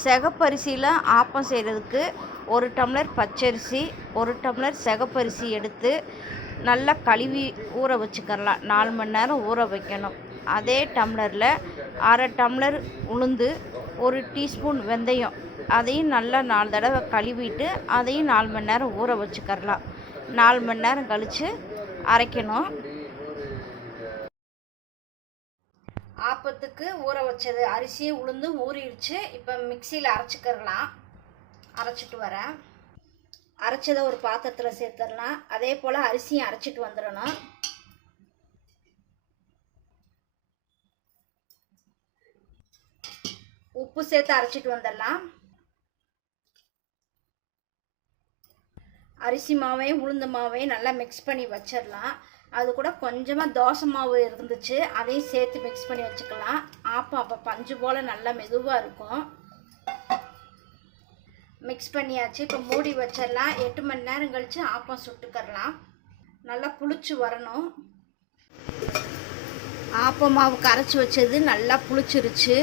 சிகப்பரிசியில் ஆப்பம் செய்கிறதுக்கு ஒரு டம்ளர் பச்சரிசி ஒரு டம்ளர் சிகப்பரிசி எடுத்து நல்லா கழுவி ஊற வச்சுக்கிறலாம். நாலு மணி நேரம் ஊற வைக்கணும். அதே டம்ளரில் அரை டம்ளர் உளுந்து ஒரு டீஸ்பூன் வெந்தயம் அதையும் நல்லா நாலு தடவை கழுவிட்டு அதையும் நாலு மணி நேரம் ஊற வச்சுக்கிறலாம். நாலு மணி நேரம் கழித்து அரைக்கணும். ஆப்பத்துக்கு ஊற வச்சது. அரிசியும் உளுந்து ஊறிடுச்சு. இப்போ மிக்சியில் அரைச்சிக்கிறலாம். அரைச்சிட்டு வரேன். அரைச்சதை ஒரு பாத்திரத்தில் சேர்த்துடலாம். அதே போல் அரிசியும் அரைச்சிட்டு வந்துடணும். உப்பு சேர்த்து அரைச்சிட்டு வந்துடலாம். அரிசி மாவையும் உளுந்து மாவையும் நல்லா மிக்ஸ் பண்ணி வச்சிடலாம். அது கூட கொஞ்சமாக தோசை மாவு இருந்துச்சு அதையும் சேர்த்து மிக்ஸ் பண்ணி வச்சுக்கலாம். ஆப்பம் அப்போ பஞ்சு போல் நல்லா மெதுவாக இருக்கும். மிக்ஸ் பண்ணியாச்சு. இப்போ மூடி வச்சிடலாம். எட்டு மணி நேரம் கழித்து ஆப்பம் சுட்டுக்கரலாம் நல்லா புளிச்சு வரணும். ஆப்பம் மாவு கரைச்சி வச்சது நல்லா புளிச்சிருச்சு.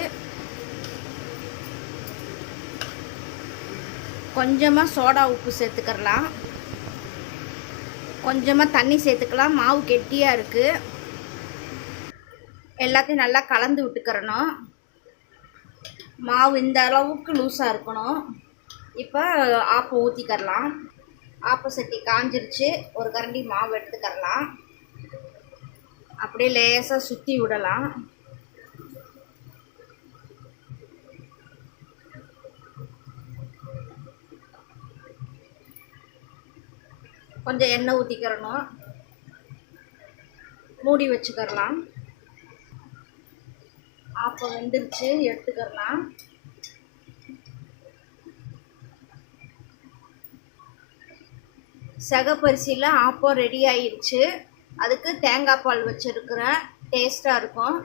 கொஞ்சமாக சோடா உப்பு சேர்த்துக்கரலாம் கொஞ்சமாக தண்ணி சேர்த்துக்கலாம். மாவு கெட்டியாக இருக்குது எல்லாத்தையும் நல்லா கலந்து விட்டுக்கிறணும். மாவு இந்த அளவுக்கு லூஸாக இருக்கணும். இப்போ ஆப்பம் ஊற்றிக்கரலாம் ஆப்பை சட்டி காஞ்சிருச்சு. ஒரு கரண்டி மாவு எடுத்துக்கரலாம் அப்படியே லேசாக சுற்றி விடலாம். கொஞ்சம் எண்ணெய் ஊற்றிக்கிறணும் மூடி வச்சுக்கிறலாம். ஆப்பம் வெந்துருச்சு எடுத்துக்கிறலாம். சகப்பரிசியில் ஆப்பம் ரெடி ஆயிடுச்சு அதுக்கு தேங்காய் பால் வச்சுருக்கிறேன் டேஸ்ட்டாக இருக்கும்.